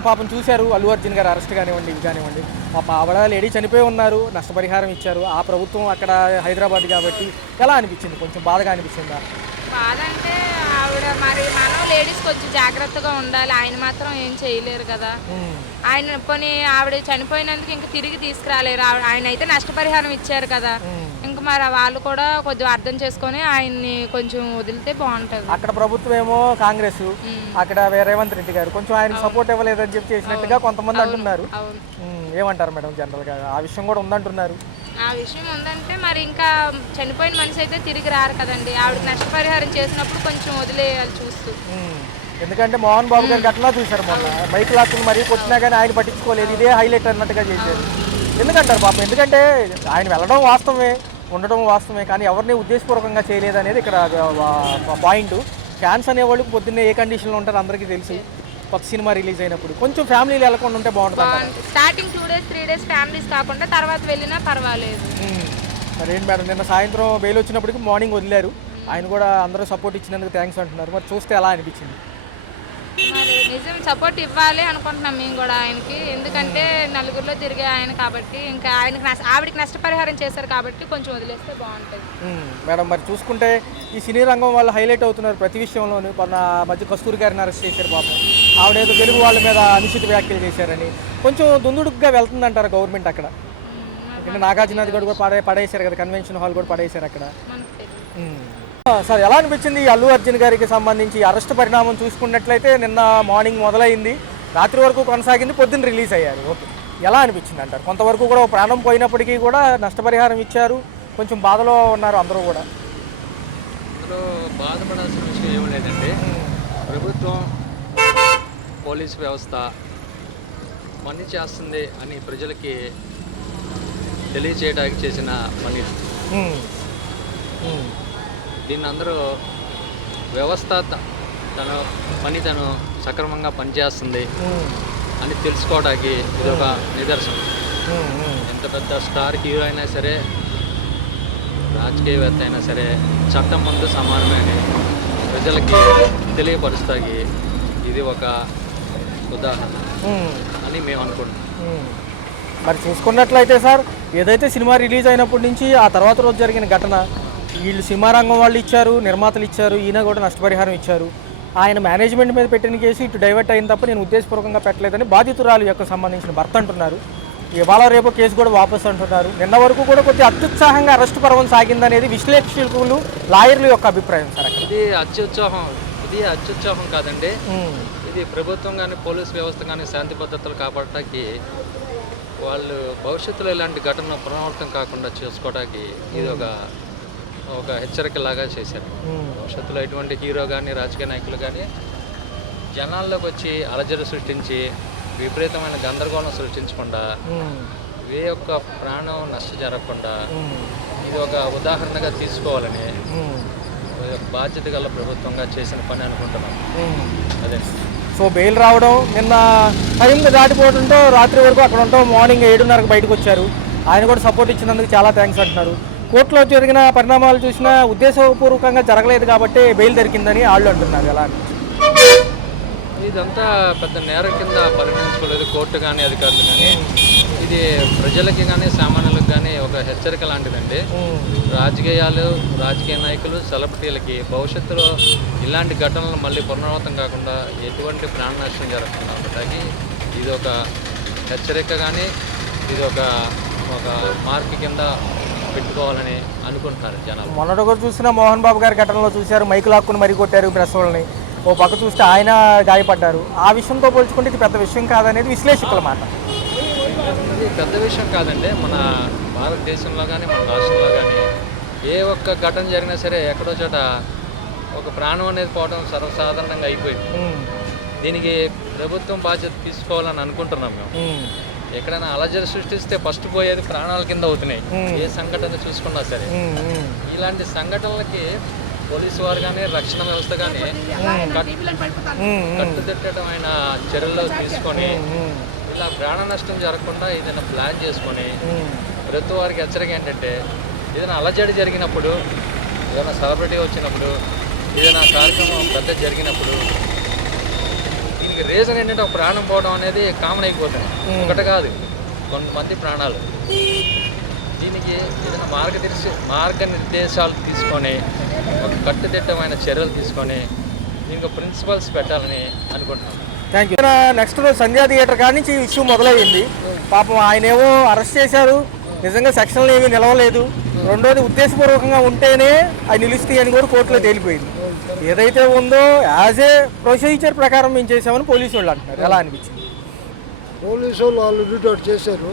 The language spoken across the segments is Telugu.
పాపం చూశారు అల్లు అర్జున్ గారు అరెస్ట్ కానివ్వండి ఇవి కానివ్వండి ఆవిడ లేడీ చనిపోయి ఉన్నారు, నష్టపరిహారం ఇచ్చారు. ఆ ప్రభుత్వం అక్కడ హైదరాబాద్ కాబట్టి ఎలా అనిపించింది? కొంచెం బాధగా అనిపించిందా? బాధ అంటే ఆవిడ మరి మనం లేడీస్ కొంచెం జాగ్రత్తగా ఉండాలి. ఆయన మాత్రం ఏం చేయలేరు కదా. ఆయన పోనీ ఆవిడ చనిపోయినందుకు ఇంక తిరిగి తీసుకురాలేరు. ఆయన అయితే నష్టపరిహారం ఇచ్చారు కదా. ఇంక మరి వాళ్ళు కూడా కొంచెం అర్థం చేసుకొని ఆయన్ని కొంచెం వదిలితే బాగుంటుంది. అక్కడ ప్రభుత్వం ఏమో కాంగ్రెస్, అక్కడ రేవంత్ రెడ్డి గారు కొంచెం ఆయన సపోర్ట్ ఇవ్వలేదని చెప్పి చేసినట్టుగా కొంతమంది అంటున్నారు. ఏమంటారు మేడం? జనరల్ గా ఆ విషయం కూడా ఉందంటున్నారు. ఆ విషయం ఉందంటే మరి ఇంకా చనిపోయిన మనిషి అయితే తిరిగి రారు కదండి. ఆవిడకి నష్టపరిహారం చేసినప్పుడు కొంచెం వదిలేయాలి చూస్తూ. ఎందుకంటే మోహన్ బాబు గారికి అట్లా చూశారు, మొన్న మైక్ లాక్కుని మరీ కొట్టినా కానీ ఆయన పట్టించుకోలేదు. ఇదే హైలైట్ అన్నట్టుగా చేశారు. ఎందుకంటారు పాపం? ఎందుకంటే ఆయన వెళ్ళడం వాస్తవమే, ఉండడం వాస్తవమే, కానీ ఎవరిని ఉద్దేశపూర్వకంగా చేయలేదు అనేది ఇక్కడ పాయింట్. ఫ్యాన్స్ అనేవాళ్ళు పొద్దున్నే ఏ కండిషన్లో ఉంటారో అందరికీ తెలుసు. కొత్త సినిమా రిలీజ్ అయినప్పుడు కొంచెం ఫ్యామిలీలు వెళ్ళకుండా ఉంటే బాగుంటుంది. స్టార్టింగ్ 2 days 3 days ఫ్యామిలీస్ కాకుండా తర్వాత వెళ్ళినా పర్వాలేదు. మరేంటి మేడం, నిన్న సాయంత్రం బెయిల్ వచ్చినప్పటికి మార్నింగ్ వదిలేరు. ఆయన కూడా అందరూ సపోర్ట్ ఇచ్చినందుకు థ్యాంక్స్ అంటున్నారు. మరి చూస్తే ఎలా అనిపించింది? మరి నిజం సపోర్ట్ ఇవ్వాలి అనుకుంటున్నాం మేము కూడా ఆయనకి. ఎందుకంటే నలుగురిలో తిరిగే ఆయన కాబట్టి, ఇంకా ఆవిడకి నష్టపరిహారం చేశారు కాబట్టి కొంచెం వదిలేస్తే బాగుంటుంది. మేడం, మరి చూసుకుంటే ఈ సినీ రంగం వాళ్ళు హైలైట్ అవుతున్నారు ప్రతి విషయంలోనూ. కొన్న మధ్య కస్తూరి గారిని అరెస్ట్ చేశారు పాపం. ఆవిడేదో తెలుగు వాళ్ళ మీద అనుచిత వ్యాఖ్యలు చేశారని కొంచెం దుందుడుగ్గా వెళ్తుందంటారు గవర్నమెంట్ అక్కడ. ఎందుకంటే నాగార్జున కూడా పడేశారు కదా, కన్వెన్షన్ హాల్ కూడా పడేశారు అక్కడ. సార్, ఎలా అనిపించింది అల్లు అర్జున్ గారికి సంబంధించి అరెస్ట్ పరిణామం? చూసుకున్నట్లయితే నిన్న మార్నింగ్ మొదలైంది, రాత్రి వరకు కొనసాగింది, పొద్దున్న రిలీజ్ అయ్యారు. ఓకే, ఎలా అనిపించింది అంటారు? కొంతవరకు కూడా ప్రాణం పోయినప్పటికీ కూడా నష్టపరిహారం ఇచ్చారు, కొంచెం బాధలో ఉన్నారు అందరూ కూడా. అందులో బాధపడాల్సిన విషయం ఏమి లేదండి. ప్రభుత్వం, పోలీస్ వ్యవస్థ పని చేస్తుంది అని ప్రజలకి తెలియచేయడానికి చేసిన పని. దీన్ని అందరూ వ్యవస్థ తన పని తను సక్రమంగా పనిచేస్తుంది అని తెలుసుకోవడానికి ఇది ఒక నిదర్శనం. ఎంత పెద్ద స్టార్ హీరో అయినా సరే, రాజకీయవేత్త అయినా సరే, చట్టం ముందు సమానమే అని ప్రజలకి తెలియపరుస్తాకి ఇది ఒక ఉదాహరణ అని మేము అనుకుంటున్నాం. మరి చూసుకున్నట్లయితే సార్, ఏదైతే సినిమా రిలీజ్ అయినప్పటి నుంచి ఆ తర్వాత రోజు జరిగిన ఘటన, వీళ్ళు సినిమా రంగం వాళ్ళు ఇచ్చారు, నిర్మాతలు ఇచ్చారు, ఈయన కూడా నష్టపరిహారం ఇచ్చారు. ఆయన మేనేజ్మెంట్ మీద పెట్టిన కేసు ఇటు డైవర్ట్ అయిన తప్ప నేను ఉద్దేశపూర్వకంగా పెట్టలేదని బాధితురాలు యొక్క సంబంధించిన భర్త అంటున్నారు. ఇవాళ రేపు కేసు కూడా వాపసు అంటున్నారు. నిన్న వరకు కూడా కొద్దిగా అత్యుత్సాహంగా అరెస్ట్ పర్వం సాగిందనేది విశ్లేషకులు, లాయర్ల యొక్క అభిప్రాయం సార్. అక్కడ ఇది అత్యుత్సాహం కాదండి. ఇది ప్రభుత్వం కానీ పోలీస్ వ్యవస్థ కానీ శాంతి భద్రతలు కాపాడటానికి, వాళ్ళు భవిష్యత్తులో ఇలాంటి ఘటన పునరావృతం కాకుండా చేసుకోవడానికి ఇది ఒక హెచ్చరికలాగా చేశారు. భవిష్యత్తులో ఎటువంటి హీరో కానీ రాజకీయ నాయకులు కానీ జనాల్లోకి వచ్చి అలజడి సృష్టించి విపరీతమైన గందరగోళం సృష్టించకుండా, ఏ యొక్క ప్రాణం నష్టం జరగకుండా ఇది ఒక ఉదాహరణగా తీసుకోవాలని బాధ్యత గల ప్రభుత్వంగా చేసిన పని అనుకుంటున్నాం. అదే సో బెయిల్ రావడం, నిన్న టైం దాటిపోవడంతో రాత్రి వరకు అక్కడ ఉంటాం, మార్నింగ్ 7:30కి బయటకు వచ్చారు. ఆయన కూడా సపోర్ట్ ఇచ్చినందుకు చాలా థ్యాంక్స్ అంటున్నారు. కోర్టులో జరిగిన పరిణామాలు చూసినా ఉద్దేశపూర్వకంగా జరగలేదు కాబట్టి బెయిల్ దొరికిందని వాళ్ళు అంటున్నారు. ఎలా ఇదంతా పెద్ద నేరం కింద పరిగణించుకోలేదు కోర్టు కానీ అధికారులు కానీ. ఇది ప్రజలకి కానీ సామాన్యులకు కానీ ఒక హెచ్చరిక లాంటిదండి. రాజకీయ నాయకులు, సెలబ్రిటీలకి భవిష్యత్తులో ఇలాంటి ఘటనలు మళ్ళీ పునరావృతం కాకుండా, ఎటువంటి ప్రాణ నష్టం జరగకుండా ఉండటానికి ఇది ఒక హెచ్చరిక కానీ, ఇది ఒక మార్క్ కింద పెట్టుకోవాలని అనుకుంటున్నారు జనాలు. మొన్నటి కూడా చూసిన మోహన్ బాబు గారి ఘటనలో చూశారు, మైకు లాక్కుని మరీ కొట్టారు ప్రెస్ వాళ్ళని. ఓ పక్క చూస్తే ఆయన గాయపడ్డారు. ఆ విషయంతో పోల్చుకుంటే ఇది పెద్ద విషయం కాదనేది విశ్లేషకుల మాట. ఇది పెద్ద విషయం కాదండి. మన భారతదేశంలో కానీ మన రాష్ట్రంలో కానీ ఏ ఒక్క ఘటన జరిగినా సరే ఎక్కడో చోట ఒక ప్రాణం అనేది పోవడం సర్వసాధారణంగా అయిపోయింది. దీనికి ప్రభుత్వం బాధ్యత తీసుకోవాలని అనుకుంటున్నాం మేము. ఎక్కడైనా అలజడి సృష్టిస్తే ఫస్ట్ పోయేది ప్రాణాల కింద అవుతున్నాయి. ఏ సంఘటన చూసుకున్నా సరే ఇలాంటి సంఘటనలకి పోలీసు వారు కానీ, రక్షణ వ్యవస్థ కానీ కట్టుదిట్టమైన చర్యలు తీసుకొని ఇలా ప్రాణ నష్టం జరగకుండా ఏదైనా ప్లాన్ చేసుకొని, ప్రతి వారికి హెచ్చరిక ఏంటంటే, ఏదైనా అలజడి జరిగినప్పుడు, ఏదైనా సెలబ్రిటీ వచ్చినప్పుడు, ఏదైనా కార్యక్రమం పెద్ద జరిగినప్పుడు దీనికి రీజన్ ఏంటంటే ఒక ప్రాణం పోవడం అనేది కామన్ అయిపోతుంది. ఒకటి కాదు, కొంతమంది ప్రాణాలు. దీనికి ఏదైనా మార్గనిర్దేశాలు తీసుకొని ఒక కట్టుదిట్టమైన చర్యలు తీసుకొని దీనికి ప్రిన్సిపల్స్ పెట్టాలని అనుకుంటున్నాం. Thank you. నెక్స్ట్ రోజు సంధ్యా థియేటర్ కాడి నుంచి ఈ ఇష్యూ మొదలయ్యింది. పాపం ఆయన ఏమో అరెస్ట్ చేశారు, నిజంగా సెక్షన్లు ఏమీ నిలవలేదు. రెండోది ఉద్దేశపూర్వకంగా ఉంటేనే అవి నిలుస్తాయి అని కూడా కోర్టులో తేలిపోయింది. ఏదైతే ఉందో యాజ్ ఏ ప్రొసీజర్ ప్రకారం మేము చేసామని పోలీసు వాళ్ళు అంటున్నారు. ఎలా అనిపించింది? పోలీసు వాళ్ళు వాళ్ళు డ్యూటీ ఒకటి చేశారు.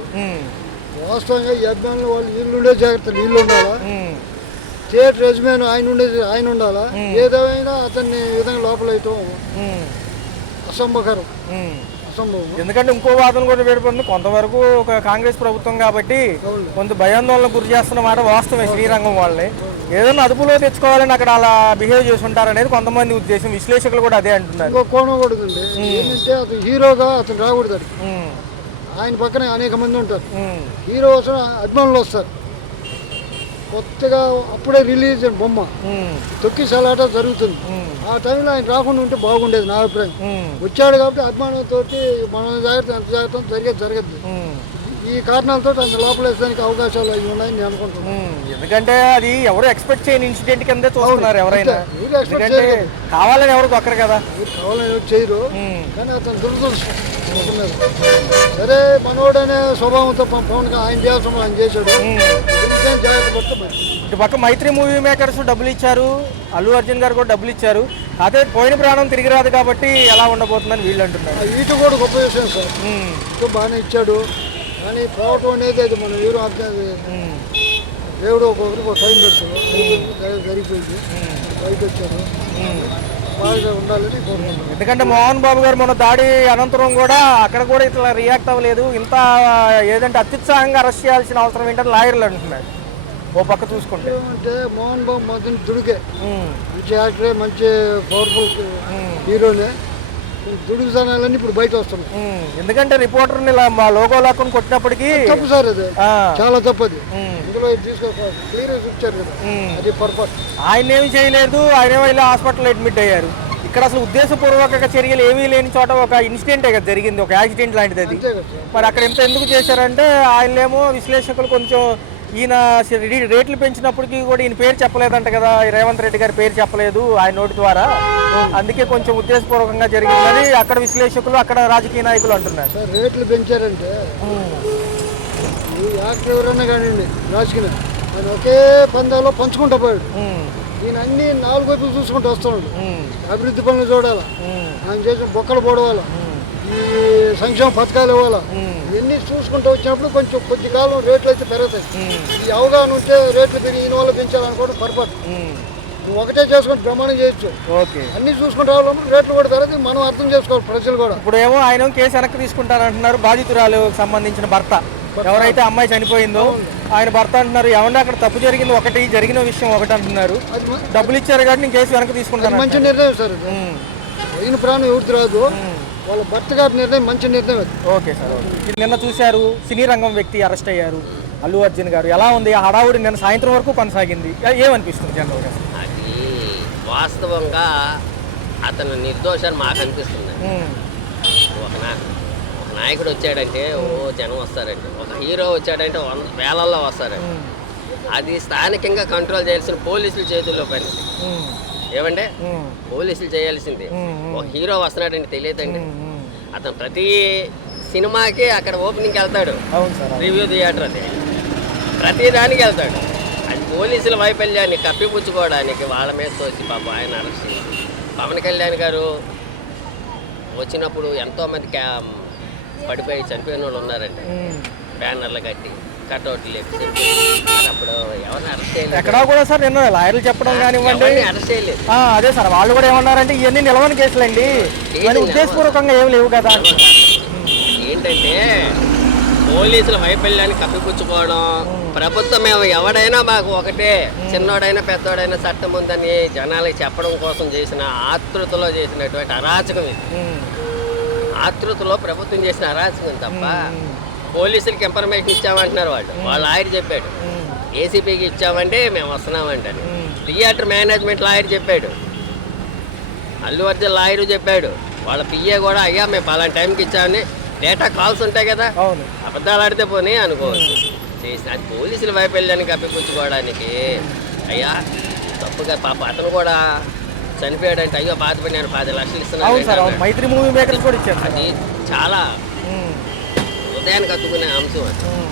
వాస్తవంగా ఈ అభిమానులు వాళ్ళు వీళ్ళు ఉండే జాగ్రత్తలు వీళ్ళు ఉండాలా, థియేటర్ యజమాని ఆయన ఉండాలా. ఏదేమైనా అతన్ని ఈ విధంగా లోపలైతే అసంభవం. ఎందుకంటే ఇంకో వాదన కూడా పెడుతుంది, కొంతవరకు ఒక కాంగ్రెస్ ప్రభుత్వం కాబట్టి కొంత భయాందోళనకు గురి చేస్తున్న మాట వాస్తవమే. శ్రీరంగం వాళ్ళని ఏదైనా అదుపులో తెచ్చుకోవాలని అక్కడ అలా బిహేవ్ చేసి ఉంటారనేది కొంతమంది ఉద్దేశం. విశ్లేషకులు కూడా అదే అంటున్నారు. ఇంకో కోణం కూడా ఉందండి, ఏంటంటే అతను హీరోగా అతను రాకూడదు. ఆయన పక్కన అనేక మంది ఉంటారు. హీరో వస్తారు, అభిమానులు వస్తారు. కొత్తగా అప్పుడే రిలీజ్ అయిన బొమ్మ తొక్కిసలాట జరుగుతుంది. ఆ టైంలో ఆయన రాకుండా ఉంటే బాగుండేది నా అభిప్రాయం. వచ్చాడు కాబట్టి అభిమానంతో మనం జాగ్రత్త ఎంత జాగ్రత్త జరగద్దు. ఈ కారణాలతో ఆయన లోపలేసడానికి అవకాశాలు అవి ఉన్నాయని నేను అనుకుంటున్నాను. ఎందుకంటే అది ఎవరు ఎక్స్పెక్ట్ చేయని ఇన్సిడెంట్ కిందే చూస్తున్నారు ఎవరైనా. ఎందుకంటే కావాలని ఎవరు దొక్కరు కదా, కావాలని ఎవరు చేయరు. కానీ అతను దురదృష్టం. సరే మనోడనే స్వభావంతో పవన్ ఆయన చేయాల్సిన ఆయన చేశాడు. జాగ్రత్త పడితే ఇటు పక్క మైత్రి మూవీ మేకర్స్ డబ్బులు ఇచ్చారు, అల్లు అర్జున్ గారు కూడా డబ్బులు ఇచ్చారు. అదే పోయిన ప్రాణం తిరిగి రాదు కాబట్టి ఎలా ఉండబోతుందని వీళ్ళు అంటున్నారు. ఇటు కూడా గొప్ప విషయం సార్, ఇటు బాగానే ఇచ్చాడు. కానీ పోవటం అనేది అది మనం ఎవరు దేవుడు ఒక్కొక్కరికి ఒక టైం పెడతాడు. జరిగిపోయింది, బయట వచ్చారు, బాగా ఉండాలని కోరుకుంటున్నాను. ఎందుకంటే మోహన్ బాబు గారు మన దాడి అనంతరం కూడా అక్కడ కూడా ఇట్లా రియాక్ట్ అవ్వలేదు. ఇంత ఏదంటే అత్యుత్సాహంగా అరెస్ట్ చేయాల్సిన అవసరం ఏంటంటే లాయర్లు అంటున్నారు. ఓ పక్క చూసుకుంటే అంటే మోహన్ బాబు మొదటి దుడికే మంచి యాక్టరే, మంచి పవర్ఫుల్ హీరోనే. దుడుగుతనాలన్నీ ఇప్పుడు బయట వస్తున్నాయి. ఎందుకంటే రిపోర్టర్ని ఇలా మా లోగో లాక్కుని కొట్టినప్పటికీ తప్పు సార్, అది చాలా తప్పు. అది ఇందులో తీసుకోవాలి, క్లియర్ చూపించారు కదా, అది పర్పస్. ఆయన ఏమి చేయలేదు, ఆయన ఏమో ఇలా హాస్పిటల్లో అడ్మిట్ అయ్యారు. ఇక్కడ అసలు ఉద్దేశపూర్వక చర్యలు ఏమీ లేని చోట ఒక ఇన్సిడెంటే కదా జరిగింది, ఒక యాక్సిడెంట్ లాంటిది అది. మరి అక్కడ ఎంత ఎందుకు చేశారంటే ఆయనేమో విశ్లేషకులు కొంచెం ఈయన రేట్లు పెంచినప్పటికీ కూడా ఈయన పేరు చెప్పలేదంట కదా, రేవంత్ రెడ్డి గారి పేరు చెప్పలేదు ఆయన నోటి ద్వారా. అందుకే కొంచెం ఉద్దేశపూర్వకంగా జరిగిందని అక్కడ విశ్లేషకులు, అక్కడ రాజకీయ నాయకులు అంటున్నారు. సార్ రేట్లు పెంచారంటే యాక్టర్ ఎవరన్నా కానివ్వండి, రాజకీయ ఆయన ఒకే పందాలో పంచుకుంటూ పోయాడు. ఈయన అన్ని 4 వైపులు చూసుకుంటూ వస్తున్నాడు. అభివృద్ధి పనులు చూడాలా, ఆయన చేసిన బొక్కలు పొడవాలా, ఈ సంక్షేమ పథకాలు ఇవ్వాలా, ఇవన్నీ చూసుకుంటూ వచ్చినప్పుడు కొద్ది కాలం రేట్లు అయితే పెరుగుతాయి. ఈ అవగాహన ఉంటే రేట్లు పెరిగి ఈయన వల్ల పెంచాలనుకోవడం పొరపాటు. నువ్వు ఒకటే చేసుకుంటే బ్రహ్మాండం చేయొచ్చు, అన్ని చూసుకుంటే రావాలన్నప్పుడు రేట్లు కూడా పెరగదు. మనం అర్థం చేసుకోవాలి ప్రజలు కూడా. ఇప్పుడు ఏమో ఆయన కేసు వెనక్కి తీసుకుంటారంటున్నారు. బాధితురాలు సంబంధించిన భర్త ఎవరైతే అమ్మాయి చనిపోయిందో ఆయన భర్త అంటున్నారు, ఏమన్నా అక్కడ తప్పు జరిగింది ఒకటి, జరిగిన విషయం ఒకటి అంటున్నారు. డబ్బులు ఇచ్చారు కాబట్టి నేను కేసు వెనక్కి తీసుకుంటాను. మంచి నిర్ణయం సార్, అయిన ప్రాణం ఎవరికి రాదు. వాళ్ళ భర్త గారి నిర్ణయం మంచి నిర్ణయం అది. Okay sir, okay. నిన్న చూశారు సినీ రంగం వ్యక్తి అరెస్ట్ అయ్యారు, అల్లు అర్జున్ గారు. ఎలా ఉంది ఆ హడావుడి? నిన్న సాయంత్రం వరకు కొనసాగింది. ఏమనిపిస్తుంది జనరల్గా? అది వాస్తవంగా అతను నిర్దోషాన్ని మాకు అనిపిస్తుంది. ఒక నాయకుడు వచ్చాడంటే జనం వస్తారండి, ఒక హీరో వచ్చాడంటే వేలల్లో వస్తారండి. అది స్థానికంగా కంట్రోల్ చేయాల్సిన పోలీసుల చేతుల్లో పని. ఏమంటే పోలీసులు చేయాల్సింది. ఒక హీరో వస్తున్నాడంటే తెలియదండి. అతను ప్రతి సినిమాకి అక్కడ ఓపెనింగ్కి వెళ్తాడు, రివ్యూ థియేటర్ అది ప్రతి దానికి వెళ్తాడు. అది పోలీసుల వైఫల్యాన్ని కప్పిపుచ్చుకోవడానికి వాళ్ళ మీద తోసి పాపం ఆయన అరెస్ట్ చేసి. పవన్ కళ్యాణ్ గారు వచ్చినప్పుడు ఎంతోమంది పడిపోయి చనిపోయిన వాళ్ళు ఉన్నారండి, బ్యానర్లు కట్టి కట్అవుట్లు లేకపోతే. అప్పుడు ఎవరిని అరెస్ట్ చేయలేదు. ఎక్కడా కూడా సార్ నిన్న లాయర్లు చెప్పడం కానివ్వండి, అరెస్ట్ చేయలేదు. అదే సార్ వాళ్ళు కూడా ఏమన్నారంటే ఇవన్నీ నిలవని కేసులండి, ఉద్దేశపూర్వకంగా ఏమి లేవు కదా. ఏంటంటే పోలీసుల వైఫల్యాన్ని కప్పిపుచ్చుకోవడం. ప్రభుత్వం ఎవడైనా మాకు ఒకటే, చిన్నోడైనా పెద్దోడైనా చట్టం ఉందని జనాలకి చెప్పడం కోసం చేసిన ఆతృతలో చేసినటువంటి అరాచకం ఇది. ఆతృతలో ప్రభుత్వం చేసిన అరాచకం తప్ప పోలీసులకి ఇన్ఫర్మేషన్ ఇచ్చామంటున్నారు వాళ్ళు. వాళ్ళ లాయర్ చెప్పాడు, ఏసీపీకి ఇచ్చామంటే మేము వస్తున్నామంటని. థియేటర్ మేనేజ్మెంట్ లాయర్ చెప్పాడు, అల్లు అర్జున్ లాయరు చెప్పాడు, వాళ్ళ పిఏ కూడా అయ్యా మేము పలానా టైంకి ఇచ్చామని డేటా కాల్స్ ఉంటాయి కదా, అవును. అబద్ధాలు ఆడితే పోనీ అనుకోవచ్చు. చేసి అది పోలీసుల వైఫల్యాన్ని కప్పిపుచ్చుకోవడానికి అయ్యా తప్పుగా పాప అతను కూడా చనిపోయాడంటే అయ్యో బాధపడి నేను 10 లక్షలు అవును సార్, అవును. ఇస్తున్నాను. మైత్రి మూవీ మేకర్స్ కూడా ఇచ్చారు సార్. అది చాలా ఉమ్, హృదయానికి కత్తుకునే అంశం అది. ఉమ్,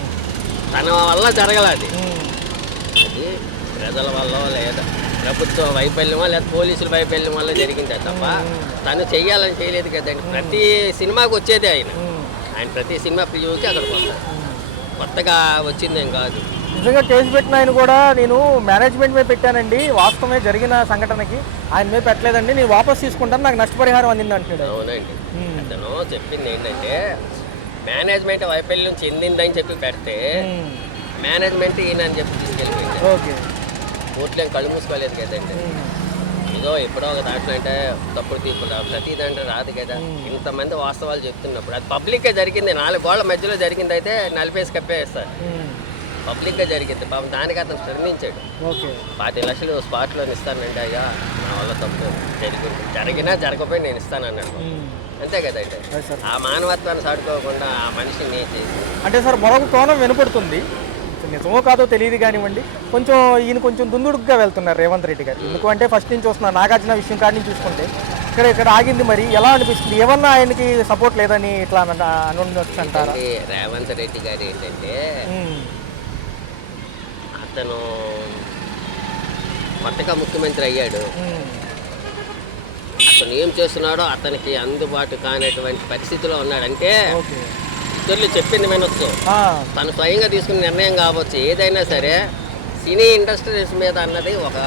తన వల్ల జరగలేదు ఉమ్, అది ప్రజల వల్ల లేదా ప్రభుత్వ వైఫల్యమో లేదా పోలీసుల వైఫల్యం వల్ల జరిగిందే తప్ప తను చెయ్యాలని చేయలేదు కదండి. ప్రతి సినిమాకి వచ్చేదే ఆయన ప్రతి సినిమా ప్రివ్యూకి అక్కడికి వస్తారు. కొత్తగా వచ్చిందేం కాదు. నిజంగా కేసు పెట్టిన ఆయన కూడా నేను మేనేజ్మెంట్ మీద పెట్టానండి, వాస్తవమే జరిగిన సంఘటనకి ఆయన మీద పెట్టలేదండి, నేను వాపస్ తీసుకుంటాను, నాకు నష్టపరిహారం అందింది అంటున్నాడు. అవునండి. అతను చెప్పింది ఏంటంటే మేనేజ్మెంట్ వైఫల్యం చెందిందని చెప్పి పెడితే మేనేజ్మెంట్ ఈయన అని చెప్పి తీసుకెళ్ళిపోయింది. ఓకే. కోర్టులో ఏం కళ్ళు మూసుకోలేదు కదండి. ఏదో ఎప్పుడో ఒక దాంట్లో అంటే తప్పుడు తీర్పులు ప్రతి దాంట్లో రాదు కదా. ఇంతమంది వాస్తవాలు చెప్తున్నప్పుడు అది పబ్లిక్గా జరిగింది, 4 గోళ్ల మధ్యలో జరిగింది అయితే నలిపేసి కప్పేస్తారు. పబ్లిక్గా జరిగింది పాపం, దానికి అతను స్పందించాడు. ఓకే. 10 లక్షలు స్పాట్లో ఇస్తానండి అయ్యా, నా వల్ల తప్పు జరిగినా జరగకపోయి నేను ఇస్తానన్నాడు. అంతే కదండి. ఆ మానవత్వాన్ని సాడుకోకుండా ఆ మనిషిని చేసి అంటే సార్ మరొక కోణం వినపడుతుంది, నిజమో కాదో తెలియదు కానివ్వండి, ఈయన కొంచెం దుందుడుగ్గా వెళ్తున్నారు రేవంత్ రెడ్డి గారు. ఎందుకు అంటే ఫస్ట్ నుంచి వస్తున్నారు, నాగార్జున విషయం కాడి నుంచి చూసుకుంటే ఇక్కడ ఆగింది. మరి ఎలా అనిపిస్తుంది, ఏమన్నా ఆయనకి సపోర్ట్ లేదని ఇట్లా అనొచ్చు అంటారా? రేవంత్ రెడ్డి గారు ఏంటంటే అతను కొత్తగా ముఖ్యమంత్రి అయ్యాడు, అతను ఏం చేస్తున్నాడో అతనికి అందుబాటు కానటువంటి పరిస్థితిలో ఉన్నాడంటే ఇతరులు చెప్పింది వినొచ్చు, తను స్వయంగా తీసుకున్న నిర్ణయం కావచ్చు. ఏదైనా సరే సినీ ఇండస్ట్రీస్ మీద అన్నది ఒక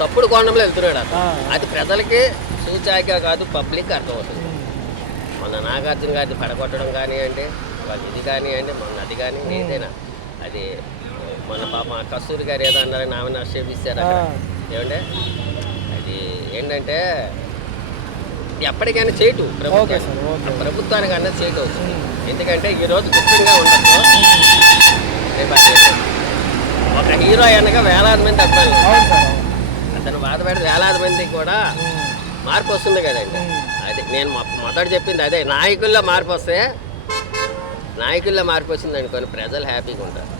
తప్పుడు కోణంలో వెళ్తున్నాడు అతను. అది ప్రజలకి సూచాయిగా కాదు, పబ్లిక్ అర్థమవుతుంది. మొన్న నాగార్జున గారిని పడగొట్టడం కానివ్వండి, వాళ్ళు ఇది కానివ్వండి, మొన్న అది కానీ ఏదైనా అది మొన్న పాప కస్తూరి గారు ఏదో అన్నారని ఆమెను ఆక్షేపిస్తారు ఏమంటే. అది ఏంటంటే ఎప్పటికైనా చేయటు ప్రభుత్వానికి అన్నది చేయటు అవుతుంది. ఎందుకంటే ఈరోజు గుప్తంగా ఉండదు, ఒక హీరో అనగా వేలాది మంది అబ్బాయిలు అతను బాధపడి వేలాది మంది కూడా మార్పు వస్తుంది కదండి. అది నేను మొదట చెప్పింది అదే, నాయకుల్లో మార్పు వస్తే నాయకుల్లో మార్పు వచ్చింది అనుకోని ప్రజలు హ్యాపీగా ఉంటారు.